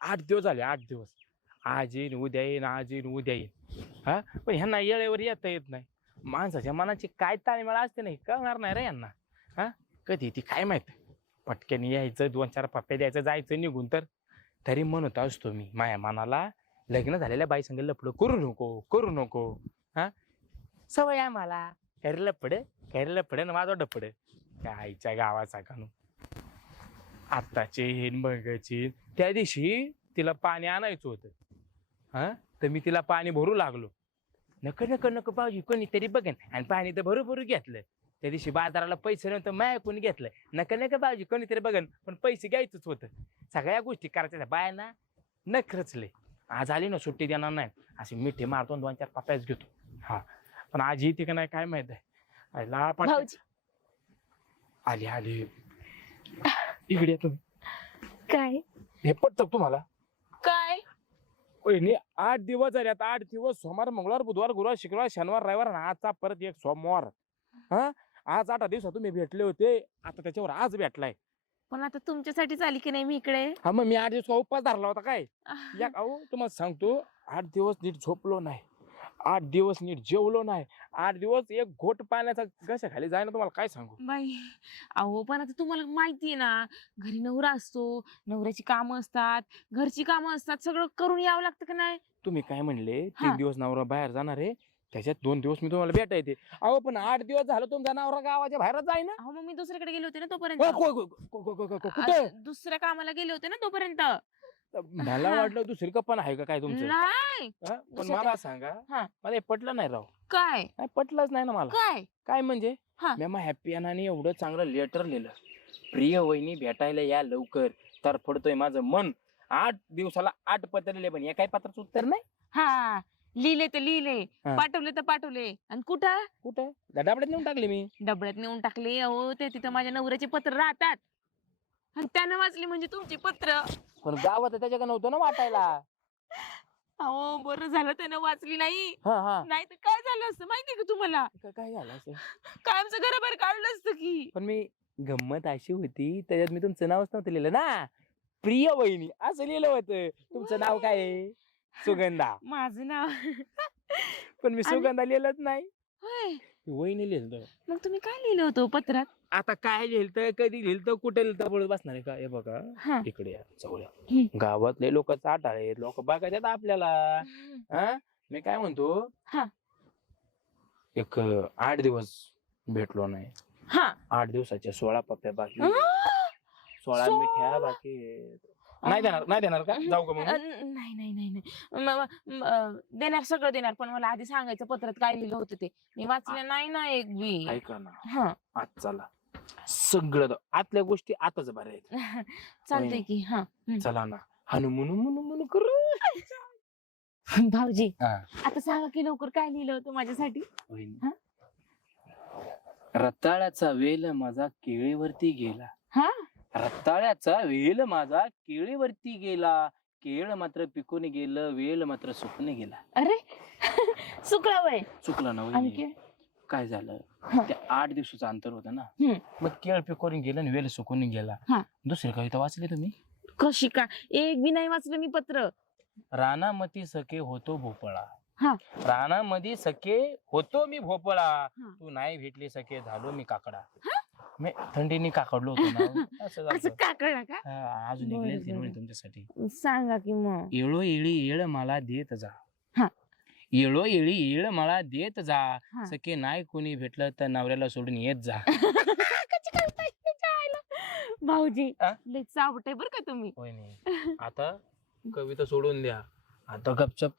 8 दिवस झाले, 8 दिवस. आज येईन, उद्या येईन, आज येईन, उद्या येईन. हा, पण ह्यांना येळेवर येता येत नाही. माणसाच्या मनाची काय ताळमेळ असते नाही कळणार नाही रे यांना. हा, कधी ती काय माहित. पटक्याने यायचं, 2-4 पप्प्या द्यायचं, जायचं निघून. तरी म्हणत असतो मी माझ्या मनाला, लग्न झालेल्या बाई संग लपड करू नको, करू नको. हा, सवय आहे मला. कैरलं पड ना माझं डपड. त्या आईच्या गावाचा कानू. आत्ताचे बघायची. त्या दिवशी तिला पाणी आणायचं होतं. हा, तर मी तिला पाणी भरू लागलो. नको पाहिजे कोणीतरी बघेन, आणि पाणी तर भरू घेतलं. त्या दिवशी बाजाराला पैसे नव्हतं, माया कोणी घेतलं. नका पाहिजे कोणीतरी बघन, पण पैसे घ्यायचंच होतं. सगळ्या गोष्टी करायच्या बायांना नखरचले. आज आली ना सुट्टी देणार नाही, अशी मिठी मारतो, 2-4 पप्प्याच घेतो. हा, पण आज येते का नाही काय माहित आहे. आली इकडे तुम्ही. काय हे पटत तुम्हाला? काय 8 दिवस झाले आता. 8 दिवस, सोमवार, मंगळवार, बुधवार, गुरुवार, शुक्रवार, शनिवार, रविवार, आणि आजचा परत एक सोमवार. हा, आज 8 दिवसात तुम्ही भेटले होते, आता त्याच्यावर आज भेटलाय. पण आता तुमच्यासाठीच आली की नाही मी इकडे. हा, मग मी 8 दिवस उपवास धरला होता काय? या अहो तुम्हाला सांगतो, 8 दिवस नीट झोपलो नाही, 8 दिवस नीट जेवलो नाही, 8 दिवस एक घोट पाण्याचा घशा खाली जाय ना, तुम्हाला काय सांगू. बाई अहो, पण आता तुम्हाला माहितीये ना, घरी नवरा असतो, नवऱ्याची कामं असतात, घरची कामं असतात, सगळं करून यावं लागतं का नाही. तुम्ही काय म्हणले, हा. 3 दिवस नवरा बाहेर जाणार आहे, त्याच्यात 2 दिवस मी तुम्हाला भेटा येते. अहो पण 8 दिवस झालं तुमचा नवरा गावाच्या बाहेरच जाय ना. अहो मग मी दुसरीकडे गेले होते ना तोपर्यंत. कुठे? दुसऱ्या कामाला गेले होते ना तोपर्यंत. मला वाटलं दुसरी कपन आहे का काय तुमचं. नाही हा? पण दुसरं मला सांगा, हा. मला हे पटलं नाही राव. काय काय पटलंच नाही ना मला. काय काय म्हणजे हा. मी हॅपी अनाने एवढं चांगलं लेटर लिहिलं, प्रिय वहिनी भेटायला या लवकर, तर पडतोय माझं मन. 8 दिवसाला 8 पत्र लिहिले, पण या काही पत्राचं उत्तर नाही. हा, लिहिले तर लिहिले, हा. पाठवले तर पाठवले, आणि कुठं कुठे डबड्यात नेऊन टाकले मी. डबड्यात नेऊन टाकले. अहो ते तिथं माझ्या नवऱ्याचे पत्र राहतात, आणि त्यानं वाचली म्हणजे तुमची पत्र. पण गावात त्याच्याकडे नव्हतं ना वाटायला. अहो बरं झालं त्यानं वाचली नाही, हा, नाही तर काय झालं असतं माहितीये का तुम्हाला. काय झालं असं. काय आमचं घराबाहेर काढलं असतं की. पण मी गंमत अशी होती, त्याच्यात मी तुमचं नावच नव्हतं लिहिलं ना, प्रिय वहिनी असं लिहिलं होतं. तुमचं नाव काय आहे? सुगंधा. माझं नाव पण मी सुगंधा लिहिलंच नाही, होय. वहिनी लिहिलं. मग तुम्ही काय लिहिलं होतं पत्रात. आता काय लिहिलं, कधी लिहिलं, कुठे लिहिलं बोलत बसणार आहे का. हे बघा हा. इकडे या जवळ. हम्म. गावातले लोक चाटाळे, लोक बघायच्यात आपल्याला. हा, मी काय म्हणतो, हा. एक 8 दिवस भेटलो नाही. हा. 8 दिवसाच्या 16 पप्प्या बाकी, 16 16 मिठ्या बाकी आहेत. नाही देणार का? जाऊ का मग? नाही देणार, सगळं देणार, पण मला आधी सांगायचं पत्रात काय लिहिलं होतं ते. मी वाचलं नाही ना एक बी. ऐका ना, हा. आज चला सगळं आतल्या गोष्टी आताच बऱ्या आहेत. चालतंय की. हा. चला ना, हनुमून करू. भाऊजी हा. आता सांगा की लवकर काय लिहिलं होतं माझ्यासाठी. हा? रताळ्याचा वेल माझा केळीवरती गेला. हा. रताळ्याचा वेल माझा केळीवरती गेला, केळ मात्र पिकून गेलं, वेल मात्र सुकून गेला. अरे सुकला वय. चुकलं ना आणि वहिनी. काय झालं, हा. ते 8 दिवसाचं अंतर होतं ना, हम्म. मग केळ पिकून गेलं आणि वेल सुकून गेला. हा. दुसरी कविता वाचली तुम्ही? कशी काय, एक बी नाही वाचलं मी पत्र. रानामती सखे होतो भोपळा. हा. रानामध्ये सखे होतो मी भोपळा, हा. तू नाही भेटली सखे झालो मी काकडा. मी थंडीने काकडलो होतो ना. असं असं झालं. का कळलं का. हा, अजून बरं, एक बरं. तुमच्यासाठी. सांगा की मग. येळो येळी येळ मला देत जा. हा. येळो येळी येळ मला देत जा, हा. सखे नाही कोणी भेटलं तर नवऱ्याला सोडून येत जा. कशी कविता आहे त्याच्या आईला. भाऊजी हा? लय चावट आहे बरं का तुम्ही. होय नाही, आता कविता सोडून द्या. आता गपचप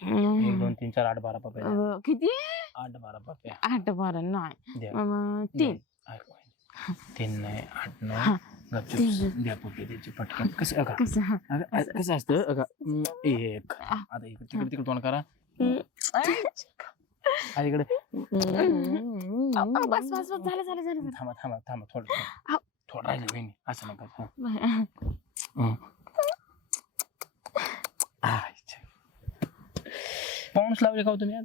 1 2 3 4 8 12 पप्या. किती 8 12 पप्या 8 12 नाही द्या. 3. 3 नाही 8 हा. नाही. गपचप तीन. द्या पप्या त्याची पटकन. कसं अगा, कसं. हा. कसं असतं अगा. 1 आता इकडे तिकडे तोंड करा. आता इकडे बस बस बस झालं. थांबा थोडं राहिलं वहिनी, असं नका. पाऊस लावले का हो तुम्ही आज?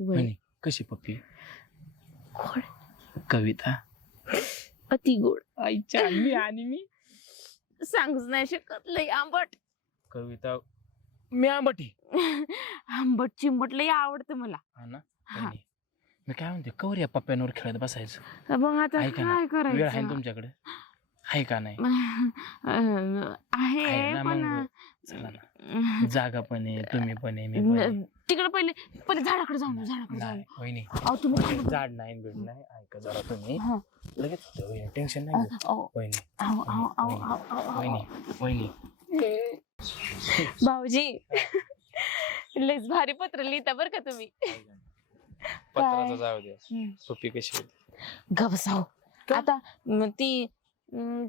वहिनी कशी पप्पी? गोड, कविता अति गोड. आईच्या मी सांगूच नाही शकत, लय आंबट. कविता मी आंबटी आंबट चिंबट लय आवडतं मला. हा ना. हा. वहिनी, मी काय म्हणते कवर या पप्प्यांवर खेळत बसायचं. मग आता आहे का ना? काय वेळ आहे ना करायचं? तुमच्याकडे? आहे का नाही? आहे आहे ना, पण मग चला ना. जागा पण आहे, तुम्ही पण आहे, मी पण आहे. तिकडे पहिले पहिले झाडाकडे जाऊन झाडाकडे जाऊन. नाही वहिनी, अहो तुम्ही थांबा. झाड नाही बीड नाही, ऐका जरा तुम्ही. हा. लगेच होतं वहिनी, टेन्शन नाही घेऊ. अहो, वहिनी अहो, अहो, अहो, अहो, अहो. वहिनी वहिनी भाऊजी लयच भारी पत्र लिहिता बर का तुम्ही. पत्राचं जाऊ द्या. सोपी कशी होती? गबसाव. आता ती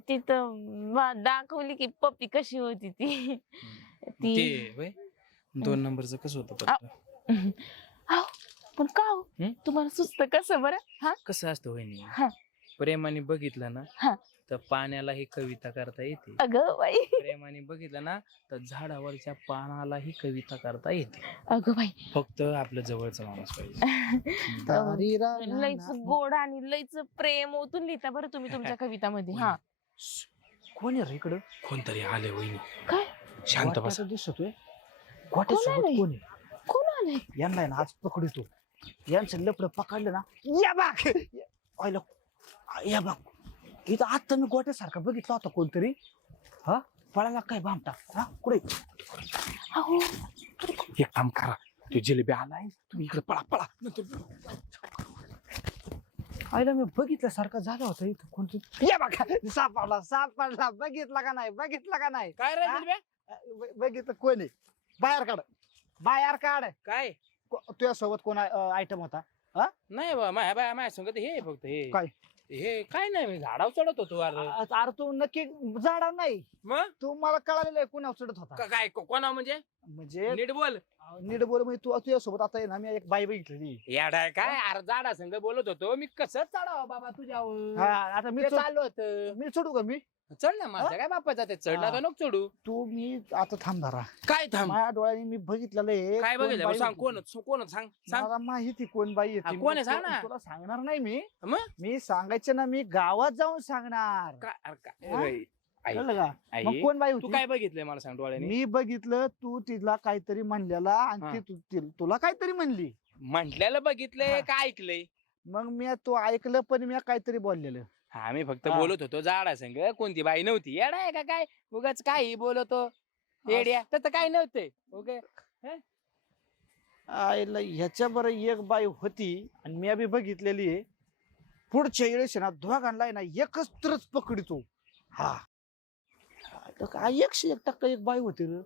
तिथं दाखवली की पप्पी कशी होती ती. ती ते होय? 2 नंबरचं कसं होतं पत्र? अहो, पण का हो? हं? तुम्हाला सुचतं कसं बरं? हा कसं असतं वहिनी, हा. प्रेमाने बघितलं ना हा. तर पाण्याला ही कविता करता येते. अगं बाई, प्रेमाने बघितलं ना तर झाडावरच्या पानालाही कविता करता येते. अगं बाई, फक्त आपलं जवळचा माणूस पाहिजे. लईच गोड आणि लईच प्रेम ओतून लिहिता बरं तुम्ही तुमच्या कवितामध्ये. हा. कोण आहे रे इकडं? कोणतरी आले वहिनी, काय? शांत बसा. गोट्याचं दिसतोय कोण गोट्यासोबत आलंय? कोण आहे? कोण आलंय? यांना आहे ना आज पकडतो. यांचं लपड पकडलं ना, या बाग आयला, या बाग इथं आता मी गोट्यासारखा बघितला होता कोणतरी. हा, पळाला काय भामटा? हा, कुठे? अहो, एक काम करा, तो जिलेबी आलाय, तुम्ही इकडे पळा पळा. आयला मी बघितल्यासारखा झाला होता इथं कोणतरी. या बाग सापडला बघितला का नाही? बघितला का नाही? काय रे हा? जिलेबी? बघितलं कोण आहे? बाहेर काढ, बाहेर काढ. काय तुझ्या सोबत कोण आयटम होता? नाही बा, माझ्या सांगत हे फक्त हे काय? हे काय नाही, मी झाडावर चढत होतो. अरे अरे तू नक्की झाडा नाही, मग तू मला कळालेलं आहे कोणावर चढत होता. काय कोणा म्हणजे म्हणजे नीट बोल. नीट बोल. म्हणजे तू तुझ्यासोबत आता आहे ना, मी एक बाई बघितलेली. याडाय काय? अरे झाडा संग बोलत होतो मी, कसं चढावं बाबा तुझ्यावर? हा, आता ते चालू होतं. मी चढू का? मी चढ ना, माझा काय बापाचा ते चढला तर नको चढू. तू मी आता थांब धरा. काय थांब? माझ्या डोळ्याने मी बघितलेलं आहे. काय कोण बघितलं बाई सांग? होती. कोण सांग सांग. मला माहिती कोण बाई हा, येते. कोण आहे? सांग ना. तुला सांगणार नाही मी. मग? मी सांगायचं ना, मी गावात जाऊन सांगणार. काय अरे काय हा? रे, आई, कळलं का? आई, मग कोण बाई तू होती? काय बघितलंय मला सांग डोळ्याने? मी बघितलं, तू तिला काहीतरी म्हणलेला हा. आणि तुला काहीतरी म्हणली. म्हटल्याला बघितलंय हा. का ऐकलंय? मग मी तो ऐकलं, पण मी काहीतरी बोललेलं. हा, मी फक्त हा. बोलत होतो झाडा संग, कोणती बाई नव्हती. येडा आहे का काय? उगाच काही बोलतो येड्या, तसं काय नव्हते. ओके, आईला ह्याच्या बरं एक बाई होती आणि मी बी बघितलेली आहे. पुढच्या वेळेस ना दोघांना आहे ना एकत्रच पकडितो. हा, आता काय 101% एक बाई होती रे.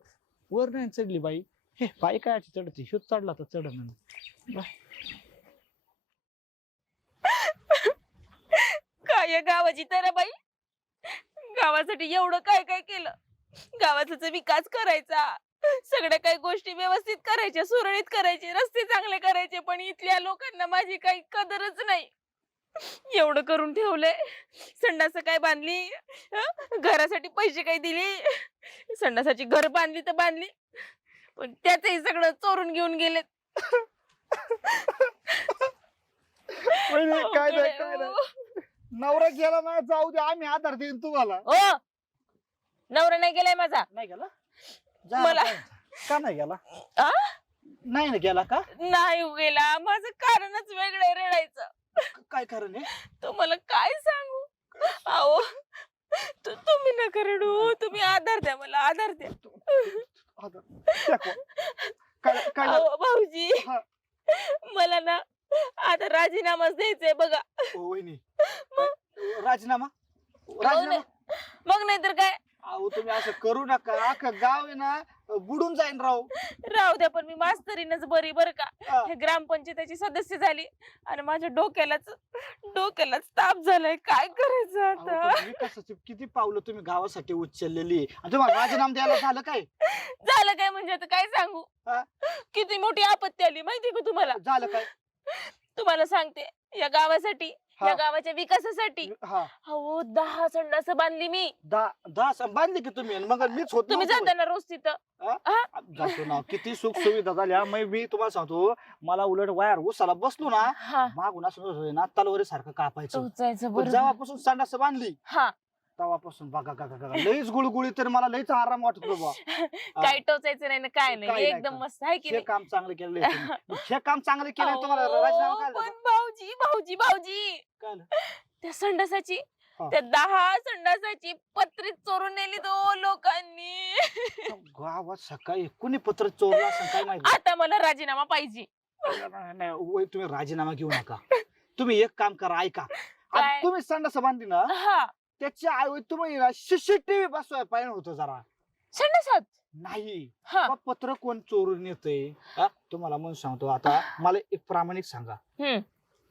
वर नाही चढली बाई. हे बाई काय चढते? ह्यो चढला तर चढ म्हणून. काय गावाची तर बाई, गावासाठी एवढं काय काय केलं. गावाचा विकास करायचा, सगळ्या काही गोष्टी व्यवस्थित करायच्या, सुरळीत करायचे, रस्ते चांगले करायचे, पण इथल्या लोकांना माझी काही कदरच नाही. एवढं करून ठेवलंय. संडास काय बांधली, घरासाठी पैसे काही दिले, संडासाची घर बांधली तर बांधली, पण त्याचही सगळं चोरून घेऊन गेलेत. काय नाही, काय नाही. नवरा गेला ना, जाऊ दे, आम्ही आधार देईन तुम्हाला. ओ, नवरा नाही गेलाय माझा. नाही गेला? जा मला- ना, का नाही गेला? आ? नाही ना गेला का? नाही गेला. माझं कारणच वेगळं आहे रडायचं. काय कारण आहे? तुम्हाला काय सांगू. अहो, तुम्ही नका रडू, तुम्ही आधार द्या, मला आधार द्या. आधार. दाखवा. काय काय झालं? अहो भाऊजी, हा. मला ना आता राजीनामाच द्यायचंय बघा. ओ, वहिनी, मग? राजीनामा? राजीनामा? मग नाहीतर काय. अहो, तुम्ही असं करू नका. अख्खं गाव आहे ना बुडून जाईन राव. राहू द्या, पण मी मास्तरीनच बरी बर का. हा. हे ग्रामपंचायतीची सदस्य झाली आणि माझ्या डोक्यालाच ताप झालाय. काय करायचं अहो, आता. पण विकासाची किती पावलं तुम्ही गावासाठी उचललेली आहे. आणि तुम्हाला राजीनामा द्यायला झालं काय? झालं काय म्हणजे आता काय सांगू. हा? किती मोठी आपत्ती आली माहिती का तुम्हाला. झालं काय? तुम्हाला सांगते, या गावासाठी, हा. या गावाच्या विकासासाठी हा, अहो 10 संडास बांधली मी. 10 बांधली की तुम्ही? आणि मग मीच होत तुम्ही नव्हतो. जाता ना रोज तिथं. जातो ना. किती सुख सुविधा झाल्या. मग मी तुम्हाला सांगतो, मला उलट वायर उसाला बसलो ना, हा, मागून असं ना तलवारी सारखं कापायचं. चोचायचं पण बरोबर. जेव्हापासून संडास बांधली, हा, तेव्हापासून बघा लईच गुळगुळी तर मला लईच आराम वाटत बाबा. काही टोचायचं नाही ना काय नाही काही नाही एकदम का? मस्त आहे की हे नाही काम चांगलं केलं हे काम चांगलं केलं तुम्हाला राजीनामा अहो, काय पण झाला? भाऊजी भाऊजी भाऊजी काय झालं? त्या संडासाची हा. त्या 10 संडासाची पत्रीत चोरून नेली तो लोकांनी. गावात सकाळी कुणी पत्र चोरलं असं काय माहिती. आता मला राजीनामा पाहिजे. नाही, वय, तुम्ही राजीनामा घेऊ नका. तुम्ही एक काम करा, ऐका. काय? आता तुम्ही संडास बांधली ना हा त्याच्या ऐवजी तुम्ही CCTV बसवाय पाहिजे होतं जरा. संडासात नाही हा मग पत्र कोण चोरून येतंय तुम्हाला म्हणून सांगतो. आता मला एक प्रामाणिक सांगा. हम्म.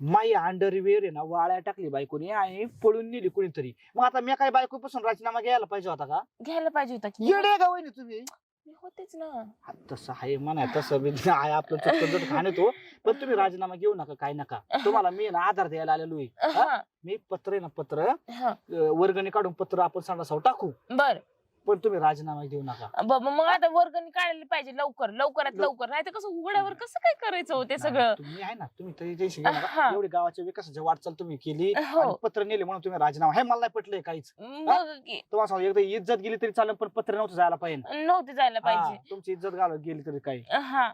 माई अंडरवेअर आहे ना वाळ्या टाकली बायकोनी आणि पळून नेली कोणीतरी. मग आता मी काय बायकोपासून राजीनामा घ्यायला पाहिजे होता का? घ्यायला पाहिजे होता की येडे का वहिनी तुम्ही? मी होतेच ना. तसं आहे म्हणा तसं बी आहे आपलं चटकन खाणे तो. पण तुम्ही राजीनामा घेऊ नका काय नका. तुम्हाला मी ना आधार द्यायला आलेलो आहे. हा मी पत्र आहे ना पत्र हा वर्गणी काढून पत्र आपण संडासावर टाकू. बर पण तुम्ही राजीनामा घेऊ नका. मग आता वर्गणी काढायला पाहिजे लवकरात लवकर नाही तर कसं उघड्यावर कसं काय करायचं होते सगळं. तुम्ही आहे ना तुम्ही तरी टेन्शन घेऊ नका. हा. एवढी गावाच्या विकासाची वाटचाल तुम्ही केली हो. आणि पत्र नेले म्हणून तुम्ही राजीनामा हे मला नाही पटलंय काहीच. बघ की तुम्हाला सांगू एकदा इज्जत गेली तरी चालेल पण पत्र नव्हतं जायला पाहिजे. नव्हते जायला हा, पाहिजे. तुमची इज्जत घालत गेली तरी काही हा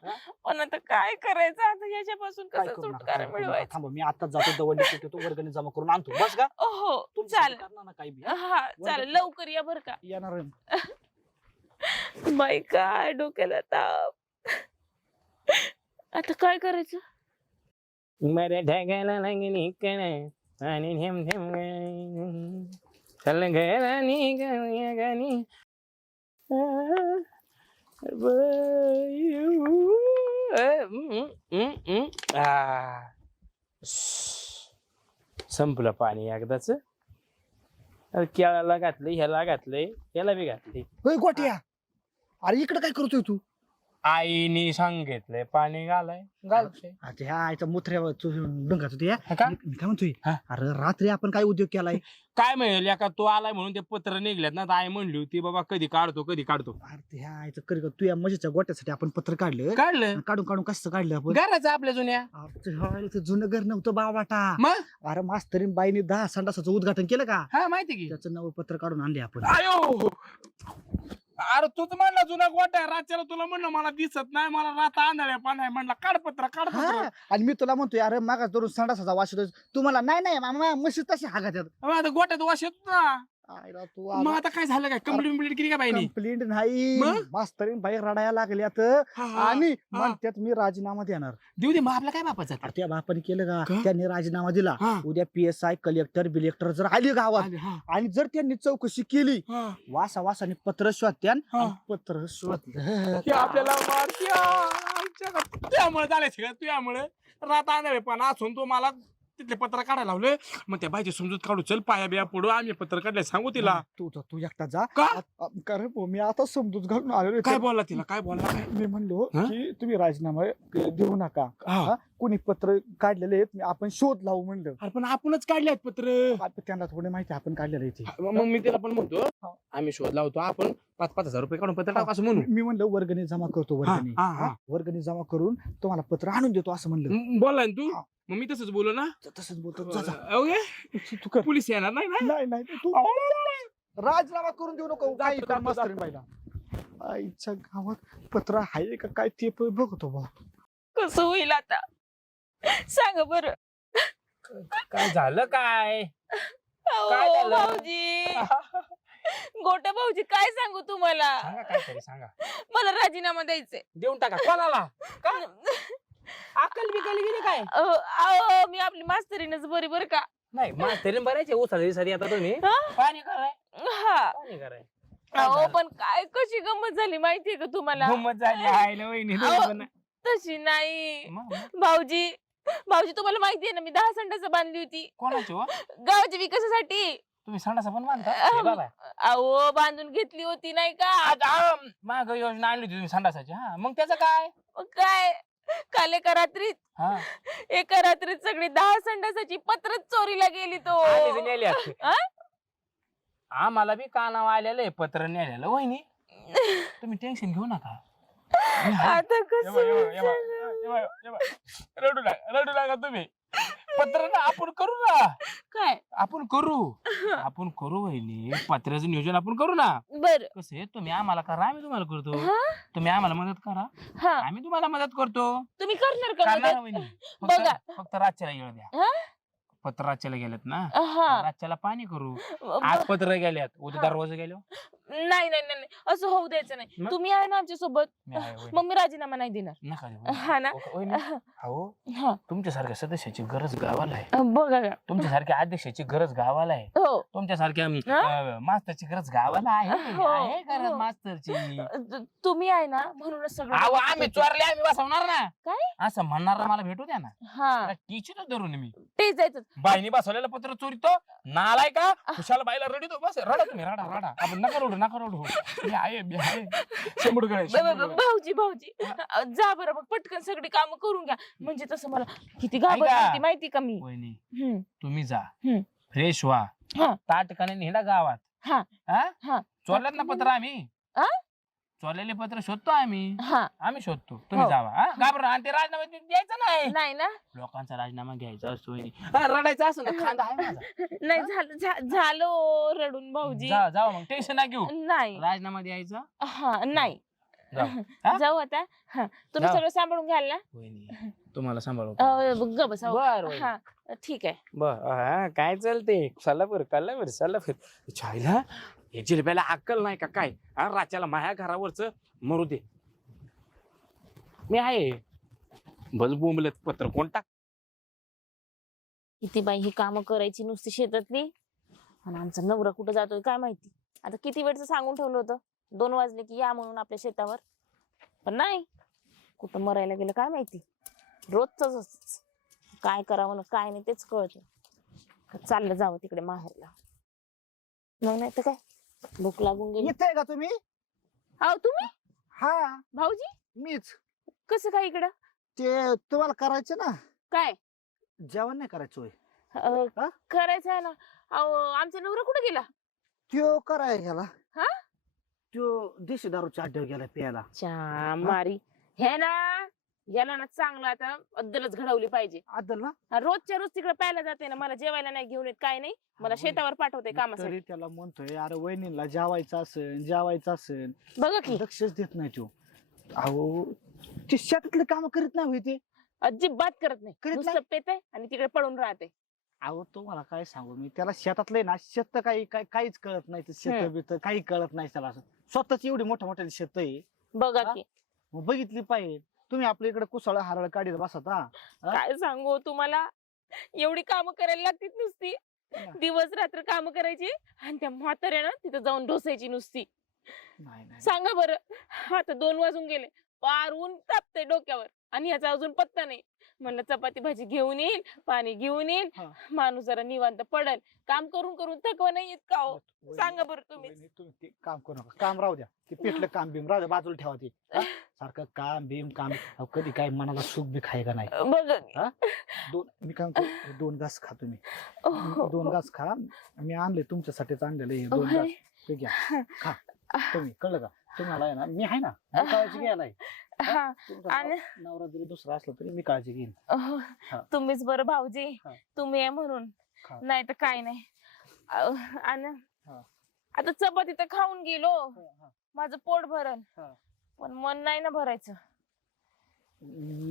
पण आता काय करायचं आता याच्यापासून काय कसं करू नका, सुटकारा काय करू नका. मिळवायचा. थांबा मी आताच जातो दवंडी पेटवतो वर्गणी जमा करून आणतो बस का. हो तुमचं चालेल करणार ना काही बी. हा चालेल लवकर या बर का. येणार आहे. बाई काय डोक्याला ताप. आता काय करायचं. मरे ढगाला लागली कण आणि झेम झेम चल घरानी गाणी संपलं पाणी एकदाच. केळाला घातलंय ह्याला घातलंय याला बी घातलंय. होय गोट्या अरे इकडे काय करतोय तू? आईनी सांगितलंय पाणी घालाय घालतोय. आता ह्या आईच्या मुत्र्यावर तू डंगात होती का? मी काय म्हणतोय हा. अरे रात्री आपण काय उद्योग केलाय? काय म्हणेल का तो आलाय म्हणून ते पत्र निघल्यात ना. आई म्हणली होती बाबा कधी काढतो कधी काढतो. अरे ह्या आईचं कर तू या म्हशीच्या गोट्यासाठी आपण पत्र काढलं. काढलं काढून काढून कसं काढलं आपण? घराचं आपल्या जुन्या. अरे ह्या आईचं जुनं घर नव्हतं बाबाटा. मग अरे मास्तरीन बाईने 10 संडासाचं उद्घाटन केलं का? हा माहिती की. त्याचं नवं पत्र काढून आणले आपण. आयो अरे तूच म्हणला जुना गोट्या रात्याला तुला म्हणलं मला दिसत नाही मला रात आंधळ्या पाण्या म्हणला काढ पत्र काढ पत्र. हा, आणि मी तुला म्हणतोय अरे मागास धरून संडासाचा वास येतोय. तुम्हाला नाही मामा म्हशी तशी हागात्यात. मग आता गोट्यात वास येतो ना. आईला तू मग आता काय झालं काय कंप्लेंट केली का बाईनी? कंप्लेंट नाही मग? मास्तरीन बाई रडायला लागल्यात हा, हा. आणि हा. म्हणतात मी राजीनामा देणार. देऊ दे मग आपला काय बापाचा. अरे त्या बापाने केलं का? का? त्यांनी राजीनामा दिला. हा. उद्या PSI कलेक्टर बिलेक्टर जर आली गावात हा, आणि जर त्यांनी चौकशी केली हा. वासाने पत्र शोधत्यान हा. आणि पत्र शोधलं की आपल्याला त्यामुळे झालंय सगळं तुझ्यामुळे रात आंधळे पण असून तो मला तिथले पत्र काढायला लावले. मग त्या बाईची समजूत काढू चल पाया बिया पडू आम्ही पत्र काढले सांगू तिला. तू एकटा जा. का? कारण मी आता समजूत घालून आलेलो. काय बोलला तिला काय बोलला काय? मी म्हणलो हा? की तुम्ही राजीनामा देऊ नका. हा. हा? कुणी पत्र काढलेले आहेत आपण शोध लावू म्हणलं. अरे पण आपणच काढले आहेत पत्र. आता त्यांना थोडी माहिती आपण काढलेलं आहे ते. मग मी तिला पण म्हणतो हा. आम्ही शोध लावतो आपण 5,000 रुपये काढून पत्र टाकू असं म्हणू. मी म्हणलं वर्गणी जमा करतो वर्गणी. हा, हा. हा? वर्गणी जमा करून तुम्हाला पत्र आणून देतो असं म्हणलं. बोलला ना तू. हा. मग मी तसंच बोललो ना. तसंच बोलतो. जा, जा. ओके तू कर. पोलीस येणार नाही ना. नाही तू राजीनामा करून देऊ नको. काय जातो, कर जातो, मास्तरीन बाईला. आईच्या गावात पत्र आहे का काय ते पण बघतो बा. कसं होईल आता सांग बर. काय झालं काय? काय अहो, झालं? भाऊजी गोट्या भाऊजी काय सांगू तुम्हाला. सांगा काय तरी सांगा. मला राजीनामा द्यायचंय. देऊन टाका कोणाला. का अक्कल बिकल गेली काय? अहो मी आपली मास्तरीनच बरी बर का. नाही मग तरी बरायचे उसाळी साठी आता तुम्ही हा? पाणी कराय हा पाणी कराय. अहो पण काय कशी गंमत झाली माहितीये का तुम्हाला. गंमत झाली आईला वहिनी अहो, पण. तशी नाही मग भाऊजी. भाऊजी तुम्हाला माहितीये ना मी 10 संडास बांधली होती कोणाची हो? गावाच्या विकासासाठी. तुम्ही संडासा पण बांधता हे बाबा. अहो बांधून घेतली होती नाही का. माग योजना आणली होती तुम्ही संडासाची. हा मग त्याचं काय? मग काय काल एका रात्रीत हा सगळी 10 संडासाची पत्रच चोरीला गेली तो. आधीच नेली असती. हा? आम्हाला बी कानावर आलेलं आहे पत्र नेलेलं वहिनी. तुम्ही टेन्शन घेऊ नका. आता कसं रडू नका तुम्ही. पत्र ना आपण करू ना, काय आपण करू वहिनी, पत्र्याचं नियोजन आपण करू ना. बर कसं आहे, तुम्ही आम्हाला करा, आम्ही तुम्हाला करतो. हा तुम्ही आम्हाला मदत करा, हा आम्ही तुम्हाला मदत करतो. तुम्ही करणार का करणार मदत? वहिनी. बघा. फक्त रातच्याला येऊ द्या. हा? पत्र रातच्याला गेल्यात ना, हा रातच्याला पाणी करू. आज पत्र गेल्यात, उद्या हा. दरवाजा गेलो. नाही नाही नाही नाही, असं होऊ द्यायचं नाही. मग? तुम्ही आहे ना आमच्या सोबत, मी आहे वहिनी. मग मी राजीनामा नाही देणार. नका देऊ वहिनी. हा ना वहिनी, अहो हा तुमच्यासारख्या सदस्याची गरज गावाला आहे. बघा का. तुमच्यासारख्या अध्यक्षाची गरज गावाला आहे. हो तुमच्यासारख्या हा? मास्तरची गरज गावाला आहे. हो, आहे गरज हो. मास्तरची. तुम्ही आहे ना म्हणूनच सगळं अहो व्यवस्थित आम्ही होतं. चोरले, आम्ही बसवणार ना. काय? असं म्हणणार मला भेटू द्या ना. हा टीचर धरून मी ते जायचं. बाईने बसवलेलं पत्र चोरीतो, नालाय का खुशाल बाईला रडीतो. बस रडा तुम्ही, रडा आपण. नका रडू. मी आहे. शंभर भाऊजी जा बरं मग पटकन सगळी कामं करून घ्या. म्हणजे तसं मला किती ऐका. घाबरते माहिती का मी. वहिनी हम्म. तुम्ही जा, हम्म. फ्रेश व्हा, हा. ताटकाने नेला गावात. हा. हा? हा. चोरल्यात ना पत्र आम्ही. आ? चोरलेले पत्र शोधतो आम्ही. हा आम्ही शोधतो, तुम्ही हो. जावा. घाबरा. आणि ते राजीनामा द्यायचं नाही. नाही ना लोकांचा राजीनामा घ्यायचा असतो वहिनी. रडायचं असं ना, खांदा आहे माझा. नाही झालं रडून भाऊजी. जाऊ मग, टेन्शन ना घेऊ. नाही राजीनामा द्यायचा. हा नाही जाऊ. हा? जाऊ आता. हा तुम्ही जाऊ. सगळं सांभाळून घ्याल ना. वहिनी तुम्हाला सांभाळू. ग बस बरं हा ठीक आहे. बर काय चालते. सल्लापूर छायला हे जिलब्याला अक्कल नाही का काय? राच्याला माझ्या घरावरच मरू दे. मी आहे बस बोंबलत पत्र कोण टाक. किती बाई ही कामं करायची नुसती शेतातली. आणि आमचा नवरा कुठं जातोय काय माहिती. आता किती वेळचं सांगून ठेवलं होतं 2 वाजले की या म्हणून आपल्या शेतावर. पण नाही, कुठं मरायला गेलं काय माहिती. रोजच काय करावं ना काय नाही तेच कळत. चाललं जावं तिकडे माहेरला. मग नाही तर काय, भूक लागून गेली. येते का तुम्ही? अहो तुम्ही हा भाऊजी मीच. कसं काय इकडं? ते तुम्हाला करायचं ना, काय जेवण नाही करायचं होय? हा? करायचं आहे ना. अहो आमचा नवरा कुठे गेला? त्यो कराय गेला. हा? त्यो देशी दारूच्या अड्ड्यावर गेला प्यायला. चा मारी हे ना. याला ना चांगलं आता अद्दलच घडवली पाहिजे. आदल ना. रोजच्या रोज तिकडे प्यायला जाते ना, मला जेवायला नाही घेऊन येत काय नाही. मला शेतावर पाठवते कामासाठी. तरी त्याला म्हणतोय अरे वहिनीला जेवायचं असेल बघा की लक्षच देत नाही तो. अहो ते शेतातले काम करीत नाही होय ते. अजिबात करत नाही. करीत नुसतं पेते आणि तिकडे पडून राहते. अहो तुम्हाला काय सांगू मी, त्याला शेतातले ना शेत काहीच कळत नाही. ते शेत बित काही कळत नाही त्याला. असं स्वतःच एवढी मोठ्या शेत आहे. बघा हा? की मग बघितली पाहिजे तुम्ही. आपल्या इकडे कुसळ हारळ काढीत बसत. हा? काय सांगू तुम्हाला. एवडी कामं करायला लागतील नुसती. हा. दिवस रात्र कामं करायची आणि त्या म्हाताऱ्यानं तिथं जाऊन ढोसायची नुसती. नाही सांगा बरं. आता 2 वाजून गेले. पार ऊन तापतंय डोक्यावर आणि याचा अजून पत्ता नाही. म्हणलं चपाती भाजी घेऊन येईल, पाणी घेऊन येईल, हा. माणूस जरा निवांत पडेल. काम करून करून थकवा नाही येत का हो? सांगा बरं तुम्ही. तुम्ही ते काम करू नका. काम राहू द्या. ते पेटलं काम बिम राहू द्या, बाजूला ठेवा ते. हा? सारखं काम बिम अहो, कधी काय मनाला सुख बी खाय का नाही. बघा मी काय म्हणतो, 2 घास खा तुम्ही. ओहो. 2 घास खा. मी आणले तुमच्यासाठीच आणलेले हे 2 घास. ते घ्या खा तुम्ही. कळलं का? तुम्हाला आहे ना मी आहे ना, मी काळजी घ्यायला आहे. हा तुमचा आणि नवरा जरी दुसरा असला तरी मी काळजी घेईन. अहो, हा. तुम्हीच बरं भाऊजी. हा. तुम्ही आहे म्हणून. हा. नाही तर काय नाही. आणि हा. आता चपाती तर खाऊन गेलो. माझं पोट भरण. हा. पण मन नाही ना भरायचं.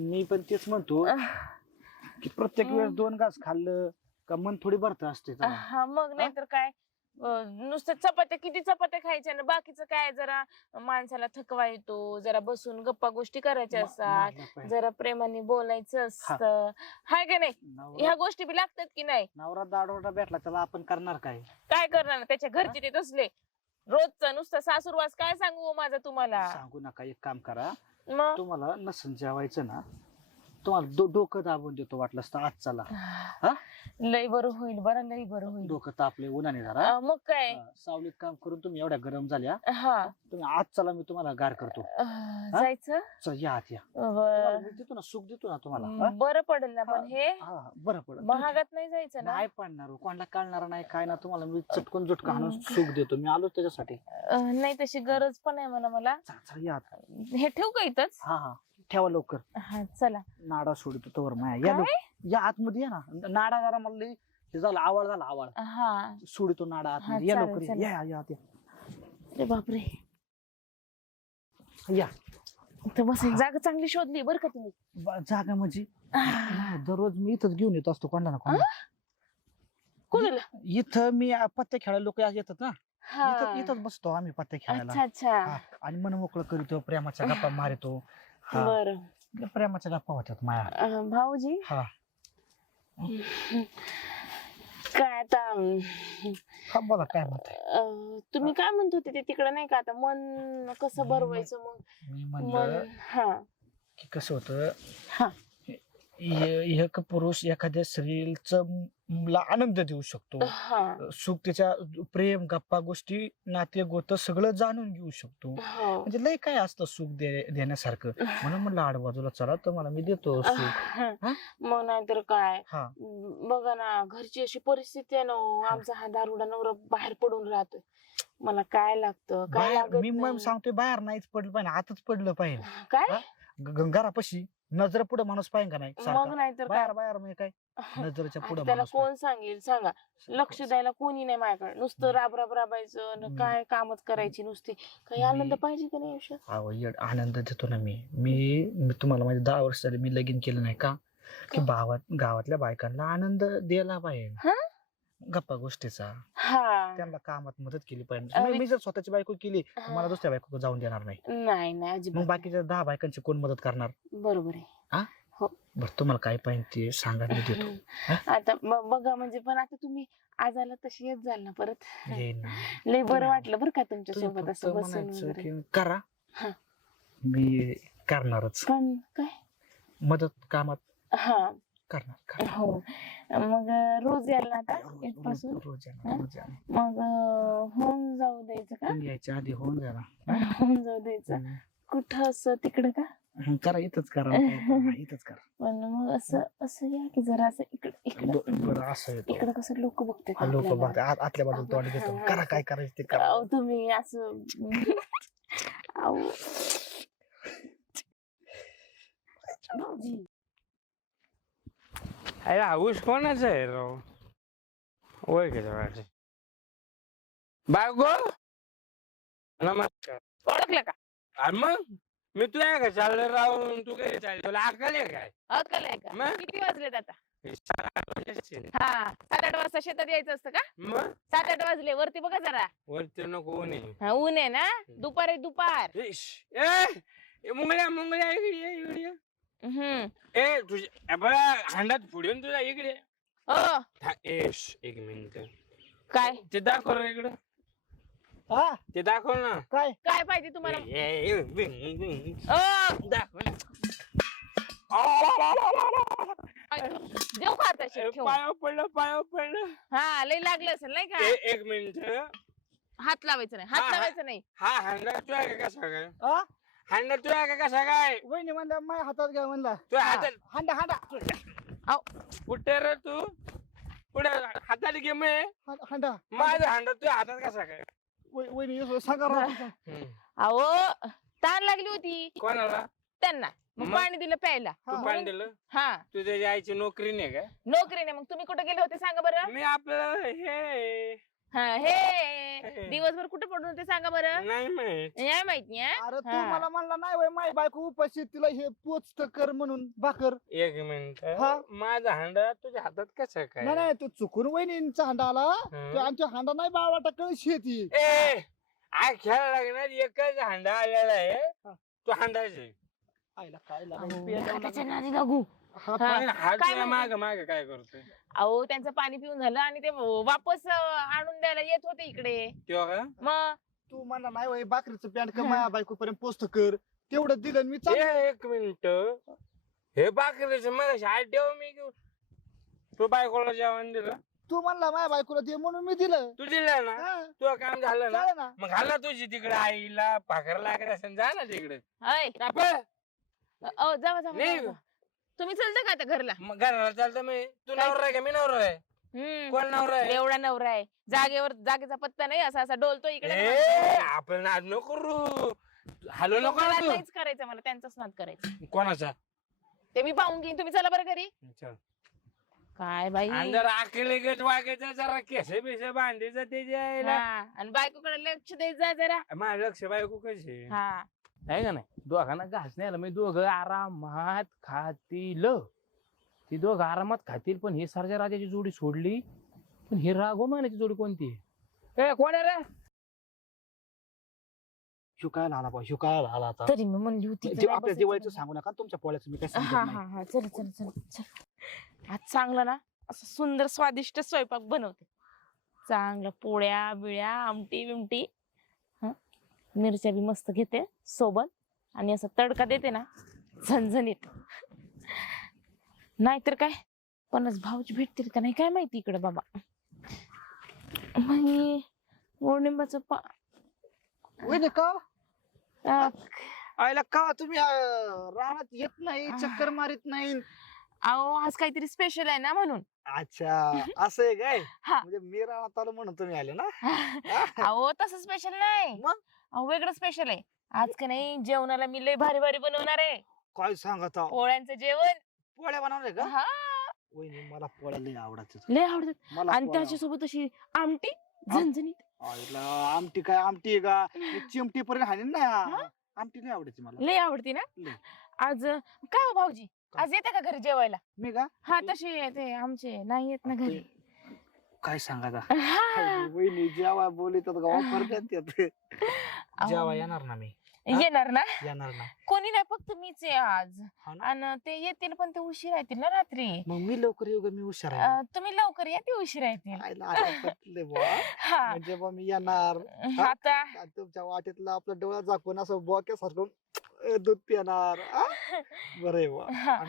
मी पण तेच म्हणतो की प्रत्येक वेळेस 2 घास खाल्लं का मन थोडी भरत असते त्याला. हा मग नाही तर काय. नुसतं चपात्या किती चपात्या खायच्या ना, बाकीचं काय जरा माणसाला थकवा येतो. जरा बसून गप्पा गोष्टी करायच्या असतात. मारलं पाहिजे. जरा प्रेमाने बोलायचं असतं. हाय का नाही. नवरा ह्या गोष्टी बी लागतात की नाही. नवरा दाडोडा भेटला त्याला आपण करणार काय? काय करणार त्याच्या घरचे ते तसले. रोजचं नुसतं सासूरवास काय सांगू हो माझा तुम्हाला. सांगू नका. एक काम करा, मग तुम्हाला नसन जेवायचं ना, तुम्हाला डोकं दाबून देतो वाटलं असतं आज. चला लय बरं होईल. बरं लय बरं होईल. डोकं तापले उन्हाने जरा. मग काय. सावलीत काम करून तुम्ही एवढ्या गरम झाल्या. हा तुम्ही आज चला, मी तुम्हाला गार करतो. जायचं. चल या आत या. बरं. मी देतो ना, सुख देतो ना तुम्हाला. हा? बरं पडेल ना. पण हे हा, बरं पडेल. महागात नाही जायचं ना. नाही पडणार, कोणाला कळणार नाही काय ना. तुम्हाला मी चटकन झुटका आणून सुख देतो. मी आलो त्याच्यासाठी. नाही तशी गरज पण आहे म्हणा मला. चल चल या आत. हे ठेवू का इथंच? हा ठेवा लवकर. हा चला. नाडा सोडतो तोवर माया. या या आतमध्ये या ना. नाडा जरा मला लई हे झालं, आवड झाला आवड. हा सोडतो नाडा आतमध्ये. या चालेल, लवकर चालेल. या या या. अरे बापरे, या इथं बसायला जागा चांगली शोधली बरं का तुम्ही. जागा म्हणजे नाही, दररोज मी इथंच घेऊन येत असतो कोणाला ना कोणाला. कोणाला? इथं मी पत्ते खेळायला लोक येतात ना, हा. इथंच बसतो आम्ही पत्ते खेळायला. अच्छा अच्छा. हा, आणि मन मोकळं करतो, प्रेमाच्या गप्पा मारतो. हा, बरं. प्रेमाच्या गप्पा होत्यात माया. भाऊजी हा काय आता हा, बोला काय म्हणताय. तुम्ही काय म्हणत होते ते तिकडे नाही का, आता मन कसं भरवायचं मग. मी मन म्हणलं हा की कसं होतं, हा एक पुरुष एखाद्या स्त्रीचं ला आनंद देऊ शकतो, हा सुख त्याच्या प्रेम गप्पा गोष्टी नाते गोत सगळं जाणून घेऊ शकतो. हो. म्हणजे लय काय असतं सुख देण्यासारखं. म्हणून म्हणलं आडबाजूला चला तुम्हाला मी देतो सुख. हा? मग नाहीतर काय. हा बघा ना, घरची अशी परिस्थिती आहे ना हो. आमचा हा दारुडा नवरा बाहेर पडून राहतोय. मला काय लागतं काय बाहेर लागत मी नाही. सांगतोय बाहेर नाहीच पडलं पाहिजे, आतच पडलं पाहिजे. काय हा? घरापाशी नजर पुढे माणूस पाहिजे का नाही मग सारखा? नाहीतर काय. बाहेर बाहेर म्हणजे काय नजरेच्या पुढे आता त्याला माणूस कोण सांगेल सांगा. लक्ष द्यायला कोणी नाही माझ्याकडे. नुसतं राब राब राबायचं न काय कामच करायची नुसती. काही आनंद पाहिजे का नाही आयुष्यात. अहो, आनंद देतो ना मी तुम्हाला माझे 10 वर्ष झाले मी लगीन केलं नाही का, की गावातल्या बायकांना आनंद द्यायला पाहिजे. हा? गप्पा गोष्टीचा हा त्यांना कामात मदत केली पाहिजे. मी जर स्वतःची बायको केली मला दुसऱ्या बायको जाऊन देणार नाही. नाही नाही मग अजिबात. बाकीच्या 10 बायकांची कोण मदत करणार. बरोबर आहे. बरं तुम्हाला काय पाहिजे ते सांगा मी देतो. आता बघा म्हणजे, पण आता तुम्ही आज आला तशी येत जाल ना परत. येईन ना. लय बरं वाटलं बरं का तुमच्या तुम्ही सोबत फक्त असं बसून म्हणायचं वगैरे. की करा, हा. मी करणारच पण काय मदत कामात हा करणार. हो. मग रोज यायला आता इथपासून रोज येणार. मग होऊन जाऊ द्यायचं का. तुम्ही यायच्या आधी होऊन जाणार. होऊन जाऊ द्यायचं. कुठं असं तिकडं का. करा इथंच करा. इथंच करा. पण मग असं असं या की जरा असं इकडं इकडं बरं असं येतो. इकडं कसं लोक बघतात लोक आपल्याला. बघतात आतल्या बाजूला तोंड देतो. करा काय करायचं ते करा. अहो, तुम्ही असं अहो. भाऊजी अरे हाऊस कोणाचा आहे राव. ओळख बायको नमस्कार. ओळखलं का. अरे मग मी तुझ्या का चाललं राहून तू काय चाललं, तुला अक्कल आहे काय. अक्कल आहे का. मग? किती वाजलेत आता. मग हा 7-8 वाजता शेतात यायचं असतं का. 7-8 वाजले. वरती बघा जरा. वरती नको ऊन आहे. हा, ऊन आहे ना. दुपार आहे दुपार. मुंगळ्या इकडे ये. हम्म. ए तुझ्या बघा हांडात पुढे तुझ्या इकडे. एक मिनिट काय ते दाखव रे इकडं. हा ते दाखव ना. काय काय पाहिजे तुम्हाला. दाखव ना. देऊ का आता शेत ठेवून? पाया पडलं. हा लय लागलं असेल नाही का. एक मिनिट. हात लावायचं नाही. हात हा, लावायचं नाही. हा हांडा तुझ्या का कसा काय. हा? हांडा तुझ्या का कसा काय. वहिनी म्हणल्या माझ्या हातात घ्या म्हणला. तुझ्या हातात हांडा हांडा कुठे रे तू. पुढे हातात घे मी. हांडा माझा हांडा तुझ्या हातात कसा काय. वहिनी सांगा राव. अहो ताण लागली होती कोणाला. त्यांना. मग मग? पाणी दिलं प्यायला. तू पाणी दिलं. हा तुझ्या आईची नोकरी नाही का. नोकरीने. मग तुम्ही कुठे गेले होते सांगा बरं. मी आपलं हे हा हे दिवसभर कुठे पडून होते सांगा बरं. नाही माहित. नाही माहिती. अरे तू हा. मला म्हणला नाही वय माझी बायको उपाशी तिला हे पोचत कर म्हणून भाकर. एक मिनिट. हा? माझा हांडा तुझ्या हातात कसा काय. नाही नाही तू चुकून वहिनींचा हांडा आला. हं. तो आमच्या हांडा नाही बावाटा कळशी येते. ए आ खेळायला लागणार एकच हांडा आलेला आहे. तो हांडाचे. आईला काय अहो, लागलं? प्यायला हाताच्या लागलं. नादी लागू. हा, हा. हात काय तुझ्या म्हणते? माग काय करतोय. अहो त्यांचं पाणी पिऊन झालं आणि ते वापस आणून द्यायला येत होते इकडे. तेव्हा का. मग तू म्हणला नाही वय भाकरीचं पॅन्ट का हा. माझ्या बायको पर्यंत पोस्ट कर. तेवढं दिलं आणि मी चाललो. एक मिनिट. हे बाकरीचं मला शाळेत ठेव मी घेऊन. तू बायकोला जेवण दिलं. तू म्हणला माझ्या बायकोला दे म्हणून मी दिलं. तू दिलं ना. हा, तुझं काम झालं ना. चालेल ना. मग घाला तुझी तिकडे आईला भाकर लागत असेल जा ना तिकडे. अय जावा जावा नाही. जावा. तुम्ही चलता का आता घरला. मग घराला चालतं मी. तू नवरा आहे का मी नवरा आहे. कोण नवरा आहे. एवढा नवरा आहे. जागेचा पत्ता नाही. असा असा डोलतो इकडे. आपण नाद नको करू. हा आलो नको मला ना नाहीच करायचं, मला त्यांचाच नाद करायचा. तू कोणाचा ते मी पाहून घेईन, तुम्ही चला बरं घरी. चल. काय बाई. आणि जर आकेले गट वागायचं जरा केसे बिसे बांधायचं ते जे आहे ना. हा, आणि बायकोकडे लक्ष देत जा जरा. माझं लक्ष बायको कशी हा, आहे का नाही. दोघांना घास नाही आला मी दोघं आरामात खातील. ती दोघं आरामात खातील, पण ही सरजा राजाची जोडी सोडली. पण ही राघोमानाची जोडी कोणती आहे? ए कोण आहे रे? शुकायला आला बा, शुकायला आला आता. तरी मी म्हणली होती जे तर नाही आपल्या बसायचं दिवाळीचं म्हणून. सांगू नका, तुमच्या पोळ्याचं मी काय हा सांगत हा नाही. हा, चल चल चल चल. आज चांगलं ना असं सुंदर स्वादिष्ट स्वयंपाक बनवते. चांगलं पोळ्या बिळ्या आमटी बिमटी, मिरच्या बी मस्त घेते सोबत, आणि असं तडका देते ना झणझणीत. नाहीतर काय पन्नास भाऊची भेटतील का नाही काय माहिती इकडे बाबा. मग गोडनिंबाचं वहिनी का अं, आयला का तुम्ही रानात येत नाही, चक्कर मारित नाही? अहो आज काहीतरी स्पेशल आहे ना म्हणून. अच्छा असं आहे काय? हा. म्हणजे मी रानात आलो म्हणून तुम्ही आले ना? अहो तसं स्पेशल नाही, मग? अहो वेगळं स्पेशल आहे आज. का नाही जेवणाला मी लय भारी भारी बनवणार आहे. काय सांगत आहो? पोळ्यांचं जेवण. पोळ्या बनवले का? हा, वहिनी मला पोळ्या लय आवडतात. लय आवडतात. मला आणि पोळ्या- त्याच्यासोबत अशी आमटी झणझणीत. आईला आमटी काय आमटी आहे का? मी चिमटी पर्यंत हाणीन ना. आमटी नाही आवडते मला. लय आवडती ना. लय. आज काय हो भाऊजी, आज येते का घरी जेवायला? मी का? हा तसे ते आमचे नाही येत ना घरी. काय सांगा हा. वहिनी जेव्हा बोलतात गावा परत जेव्हा येणार ना मी. येणार ना. येणार ना. कोणी नाही, फक्त मीच आहे आज. हा ना? आणि ते येतील पण ते उशीर येतील ना रात्री. मग मी लवकर येऊ का? मी हुशार आहे. तुम्ही लवकर या, ते उशीर येतील. आईला आता पटले बुवा. हा, म्हणजे बा मी येणार आता आणि तुमच्या वाटेतला आपला डोळा झाकून असं बोक्यासारखं दूध पिणार. बरं आहे बुवा. हा.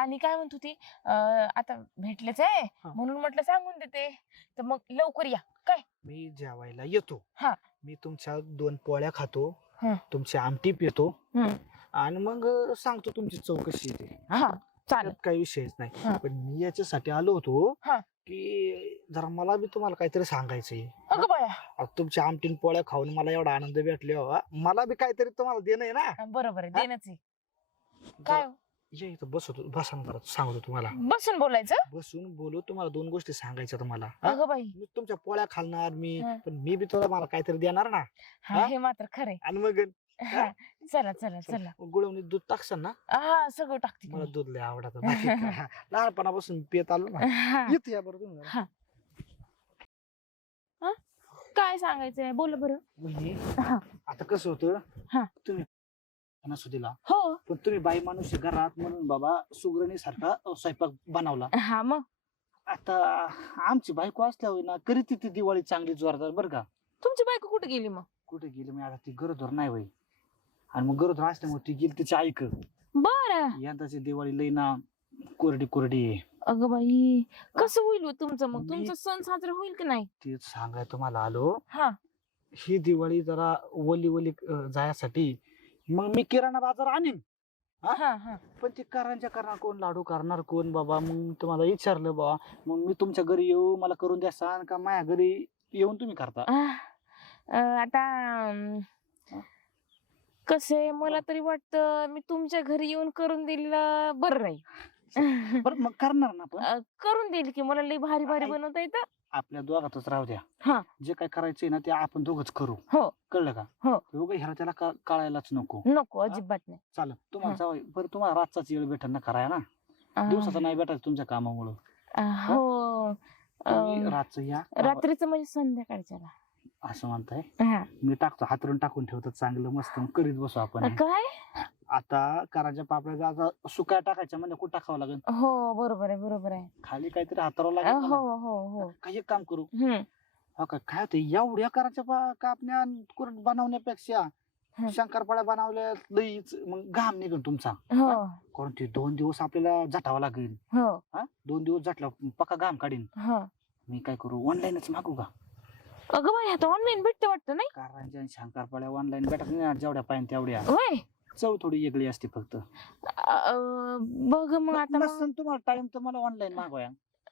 आणि काय म्हणत होती, आता भेटलेच आहे हा. म्हणून म्हटलं सांगून देते. तर मग लवकर या काय. मी जेवायला येतो. हा. मी तुमच्या 2 पोळ्या खातो, हा. तुमची आमटी पितो, हम्म. आणि मग सांगतो तुमची चौकशी येते. हा चालेल. त्यात काही विषयच नाही. हा. पण मी याच्यासाठी आलो होतो हा. की जरा मला बी तुम्हाला काहीतरी सांगायचंय. अगं बाया. आता तुमच्या आमटीन पोळ्या खाऊन मला एवढा आनंद भेटले बाबा. मला बी काहीतरी तुम्हाला देणं आहे ना. बरोबर आहे, हा? देणंच आहे. काय हो? ये इथं बसतो, बसा ना जरा, सांगतो तुम्हाला. बसून बोलायचं. बसून बोलू, तुम्हाला 2 गोष्टी सांगायच्या तुम्हाला. हा? अगं बाई. मी तुमच्या पोळ्या खालणार मी, हा. पण मी बी तुला मला काहीतरी देणार ना. हा, हा? हे मात्र खरंय. आणि मग हा, चला चला चला. गुळवणी दूध टाकसान ना. हा, सगळं टाकते मला मी. दूध लय आवडत. लहानपणापासून पित आलो ना. हा. येतो या बरोबर तुम्ही. हा. काय सांगायचंय बोल बरं. वहिनी, हा. आता कसं होतं, हा. तुम्ही दिला, हो. पण तुम्ही बाई माणूस आहे घरात म्हणून बाबा सुगरणी सारखा स्वयंपाक बनवला. हा मग आता आमची बायको असल्यावर ना करीत ती दिवाळी चांगली जोरदार बरं का. तुमची बायको कुठे गेली मग? कुठे गेली मी आता, ती गरोदर नाही होई, आणि मग गरोदर असल्यामुळे ती गेली तिची ऐक. बरं. यंदाची दिवाळी लई ना कोरडी कोरडी आहे. अगं बाई, कसं होईल हो तुमचं मग? मी- तुमचा सण साजरा होईल की नाही? तेच सांगाय तुम्हाला आलो. हा. ही दिवाळी जरा ओली ओली जायसाठी मग मी किराणा बाजार आणीन. हा हा. पण ते करांच्या करणार कोण, लाडू करणार कोण बाबा. मग तुम्हाला विचारलं बाबा, मग मी तुमच्या घरी येऊ, मला करून द्या सांग, का माझ्या घरी येऊन तुम्ही करता? आता कसे मला तरी वाटतं मी तुमच्या घरी येऊन करून दिलं बरं राहील. बरं मग करणार ना आपण. करून देईल की, मला लई भारी भारी बनवता येतं. आपल्या दोघातच राहू द्या. हा. जे काय करायचंय ना ते आपण दोघच करू. हो. कळलं का? हो. दोघं ह्याला त्याला कळायलाच नको. नको, अजिबात नाही. चालेल, तुम्हाला जाऊ. बरं तुम्हाला रातचाच वेळ भेटेल ना कराया ना. दिवसाचा नाही भेटायचं तुमच्या कामामुळं. हो. तुम्ही रातचं या. रात्रीचं म्हणजे संध्याकाळच्याला. असं म्हणताय. हा. मी टाकतो, हातरून टाकून ठेवतो चांगलं मस्त, मग करीत बसू आपण हे. काय? आता कराच्या पापड्या आता सुकाय टाकायच्या म्हणजे कुठं टाकावं लागेल? हो बरोबर आहे, बरोबर आहे. खाली काहीतरी हातारावं हो लागेल ना. हो हो. काही एक काम करू. हम्म. हो का, काय होतं एवढ्या कराच्या कापण्या कुरड बनवण्यापेक्षा शंकरपाळ्या बनवल्या लईच मग घाम निघेल तुमचा. हो कारण ते 2 दिवस आपल्याला झटावं लागेल. हो. हा, 2 दिवस झटला पक्का घाम काढीन. हो. मी काय करू, ऑनलाईनच मागू का? अगं बाई, आता ऑनलाईन भेटते वाटतं नाही? कारंजा आणि शंकरपाळ्या ऑनलाईन भेटत नाही, जेवढ्या पाहिजे तेवढ्या. होय. चव थोडी वेगळी असते फक्त. बघ मग आता नसेल तुम्हाला टाइम तर मला ऑनलाईन मागवाया.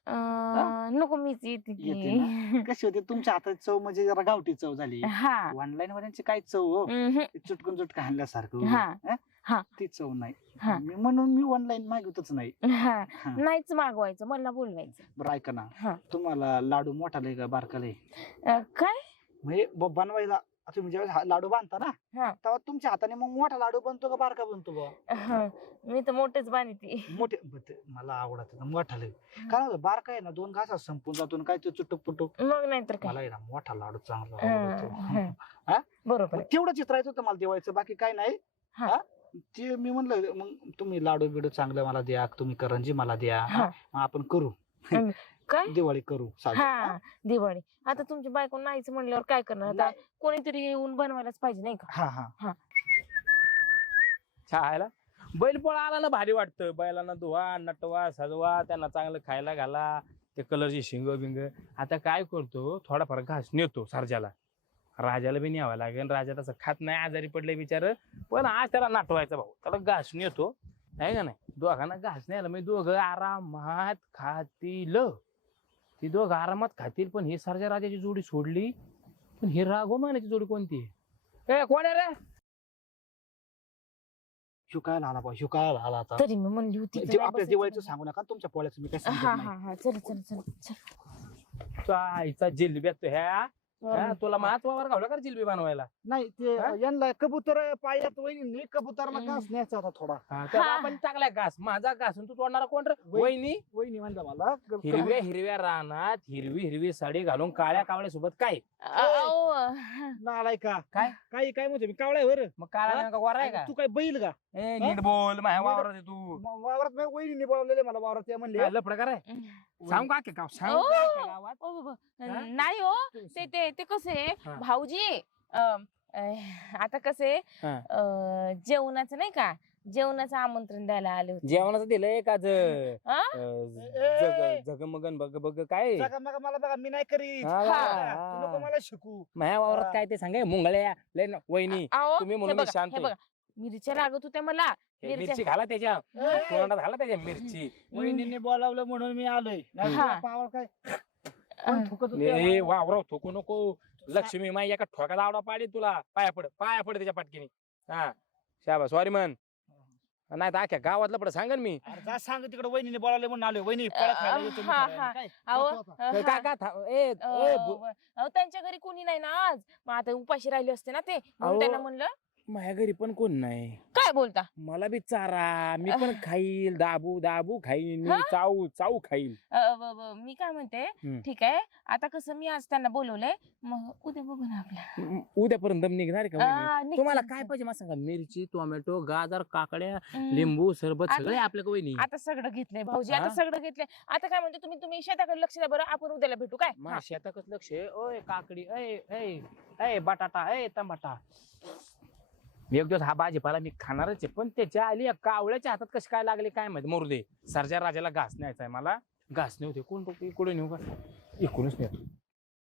नको मीच येते येते की. कशी होते तुमच्या हाताची चव म्हणजे जरा गावठी चव झाली. हा ऑनलाईन वाल्यांची काय चव हो, हम्म, ते चुटकून चुटकं आणल्यासारखं हा, हं? हा. ती चव नाही. हा. म्हणून मी ऑनलाईन मागवतच नाही. हा हा. नाहीच मागवायचं मला बोलवायचं. बरं ऐका ना, हा. तुम्हाला लाडू मोठा लय का बारका लय? काय म्हणजे बनवायला तुम्ही ज्यावेळेस लाडू बांधता ना, हा. तेव्हा तुमच्या हाताने मग मोठा लाडू बनतो का बारका बनतो बुवा? हा, मी तर मोठेच बांधते. मोठे मला आवडत मोठा लय. कारण होतं, बारका आहे ना 2 घासात संपून जातो आणि काय ते चुटुक पुटुक. मग नाहीतर काय. मला आहे ना मोठा लाडू चांगला हा, आवडतो. हा. हा? बरोबर मग आहे. तेवढं चित्रायचं होतं मला दिवाळीचं, बाकी काय नाही. हा. हा? ते मी म्हणलं मग तुम्ही लाडू बिडू चांगलं मला द्या, तुम्ही करंजी मला द्या. हा. मग आपण करू काय दिवाळी करू साजरी. हा दिवाळी. आता तुमची बायको नाहीच म्हणल्यावर काय करणार आता? कोणीतरी येऊन बनवायलाच पाहिजे नाही का? हा हा छायला बैलपोळा आला ना भारी वाटतं. बैलांना धुवा, नटवा, सजवा, त्यांना चांगलं खायला घाला, ते कलरची शिंग बिंग. आता काय करतो, थोडाफार घास नेतो सर्जाला. राजाला बी न्यावा लागेल. राजा तसं खात नाही, आजारी पडले बिचार. पण आज त्याला नाटवायचा भाऊ, त्याला घास नेतो आहे का नाही. दोघांना घास न्यायला मी दोघं आरामात खातील. ती दोघं आरामात खातील. पण ही सर्जा राजाची जोडी सोडली, पण ही राघो मानाची जोडी कोणती आहे? ए कोण आहे रे? शुकायला आला बा, शुकायला आला आता. तरी मी म्हणली होती जे आपल्या दिवाळीचं सांगू नका, तुमच्या पोळ्याचं मी काय हा सांगत हा नाही. हा चल चल चल चल. तो आईचा जिलब्यात तो ह्या हा, तुला मात वावर घावला का रे जिलबी बनवायला? नाही ते हा? यांना कबूतर पायात वहिनी कबुतरला घास न्यायचा होता थोडा. हा, त्या हा. बापाने टाकलाय घास, माझा घास, आणि तू तोडणारा कोण रे? वहिनी. वहिनी. वहिनी म्हणलं मला हिरव्या हिरव्या रानात हिरवी हिरवी साडी घालून काळ्या कावळ्या सोबत काय अहो, नालाय का काय? काही काय म्हणते मी कावळ्या वर. मग काळा रंग गोरा आहे का? तू काय बैल का? ए नीट बोल, माझ्या वावरात आहे तू. वावरात मी वहिनीने बोलावलेले मला वावरात ते म्हणले. काय लफडं कराय? सांगू का का सांगू का अख्ख्या गावात? ओ बाबा, हा? नाही हो. ते ते ते कसे हा. भाऊजी आता कसे हा. जेवणाचं नाही का, जेवणाचं आमंत्रण द्यायला आले होते. जेवणाचं दिलंय का हा? जगमगन बग बग काय जगा मग मला बघा मी नाही करीत. हा, तू नको हा. मला शिकू. माझ्या वावरात काय ते सांगाय मुंगळ्या लय ना वहिनी. अहो, तुम्ही हे म्हणून मी बघा, शांत हे आहे. बघा, मिरच्या लागत होत्या मला. हे मिरच्या- मिरची घाला त्याच्या ए, तोंडात घाला त्याच्या मिरची. वहिनीने बोलावलं म्हणून मी आलोय. नाही हा. तुला पावर काय कोण थुकत होते? ए वावराव थोकू नको. लक्ष्मी माई एका ठोक्यात आवडा पाडी तुला. पाया पड त्याच्या पाटकीने. हा शाबा सॉरी म्हण. नाही तर अख्ख्या गावातलं पड सांगन मी. अरे जा सांग तिकडे वहिनीने बोलावले म्हणून आलोय. वहिनी फळं खायला येतो मी हा, थोड्या हा. वेळाने. काय? अहो, जातो आता. काय हा. काय ए ए अहो, त्यांच्या घरी कोणी नाही ना आज. मग आता उपाशी राहिली असते ना ते, म्हणून अहो. त्यांना म्हणलं. माझ्या घरी पण कोण नाही. काय बोलता? मला बी चारा. मी पण खाईल. दाबू दाबू खाईन मी. हा? चाऊ चाऊ खाईल. मी काय म्हणते, हम्म. ठीक आहे आता कसं मी आज त्यांना बोलवलंय, मग उद्या बघू ना आपलं. उद्यापर्यंत दम निघणार आहे का वहिनी? निघ- तुम्हाला काय पाहिजे मला सांगा. मिरची, टोमॅटो, गाजर, काकड्या, हम्म. लिंबू, सरबत आता- सगळे आपल्या वहिनी. आता सगळं घेतलंय भाऊजी, आता हा? सगळं घेतलंय. आता काय म्हणते तुम्ही शेताकडे लक्ष द्या बरं, आपण उद्याला भेटू काय? माझ्या शेताकच लक्ष आहे. ओय काकडी, ए बटाटा, ए टमाटा. मी एक दिवस हा भाजीपाला मी खाणारच आहे, पण त्याच्या आली या कावळ्याच्या हातात कशी काय लागले काय माहिती. मरू दे. सर्जा राजाला घास न्यायचा आहे मला. घास नेऊ दे. कोण इकडून नेऊ का? इकडूनच नेतो.